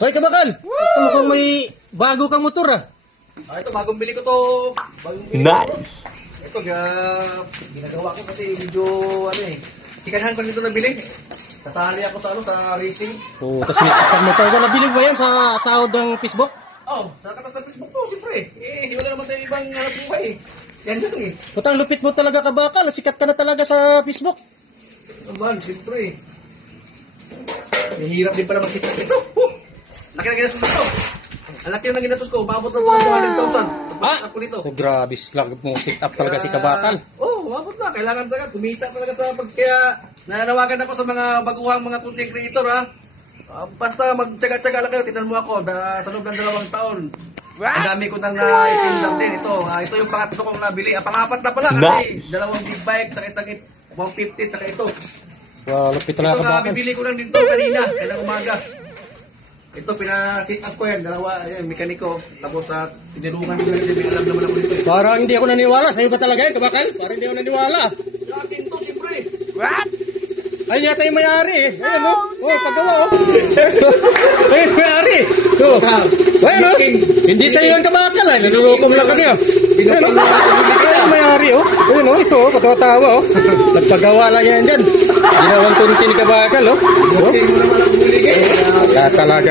Hoy, kabakal! Ito mukhang may bago kang motor ah. Ito, bagong bili ko to. Bagong bili Nice. Ito, ginagawa ko kasi medyo, sikanhan ko nito nabili. Kasali ako sa racing. Oh, tapos sinitapan mo talaga. Nabili ba yan sa sahod ng Facebook? Sa katas ng Facebook ko, siyempre. Wala naman tayo ibang buhay. Yan lang eh. Putang lupit mo talaga kabakal. Sikat ka na talaga sa Facebook. Naman, siyempre. Mahirap din pala magkita ito. Laki na ginastos ko. Ang laki na ginastos ko. Umabot na po ng 200,000. Ha? Ako nito. Oh, grabe, slag mo sit up talaga si kabakal. Umabot na. Kailangan talaga. Kumita talaga sa Kaya nananawagan ako sa mga baguhang mga content creator ha. Basta magtsaga-tsaga lang kayo. Tingnan mo ako. Sa loob ng 2 taon. Ang dami ko nang na-ipinsam din. Ito yung pangatlo kong nabili. Pangapat na pala kasi Nice. 2 big bike. Saka isang 150. Saka ito. Wow, lupit talaga Ito kabakal. bibili ko lang dito kanina. Kailang umaga. Ito, pina-sit up ko yan. Dalawa, mekaniko. Tapos tinirungan ko lang din. Alam naman ako dito. Parang hindi ako naniwala. Sa'yo ba talaga yan, kabakal? Parang hindi ako naniwala. Sa akin to, siyempre. Ayun yata yung may-ari eh. Ayun o. Oh, pagawa o. Ayun, may-ari. So, ayun o. Hindi sa'yo yung kabakal ah. Nalulukom lang kami o. Ayun o. Ayun, may-ari o. Ayun o, ito o. Patawa-tawa o. Nagpagawa lang yan dyan. Ginawang tunti ni kabakal o. Okay, mo naman ang huli kayo. Wala talaga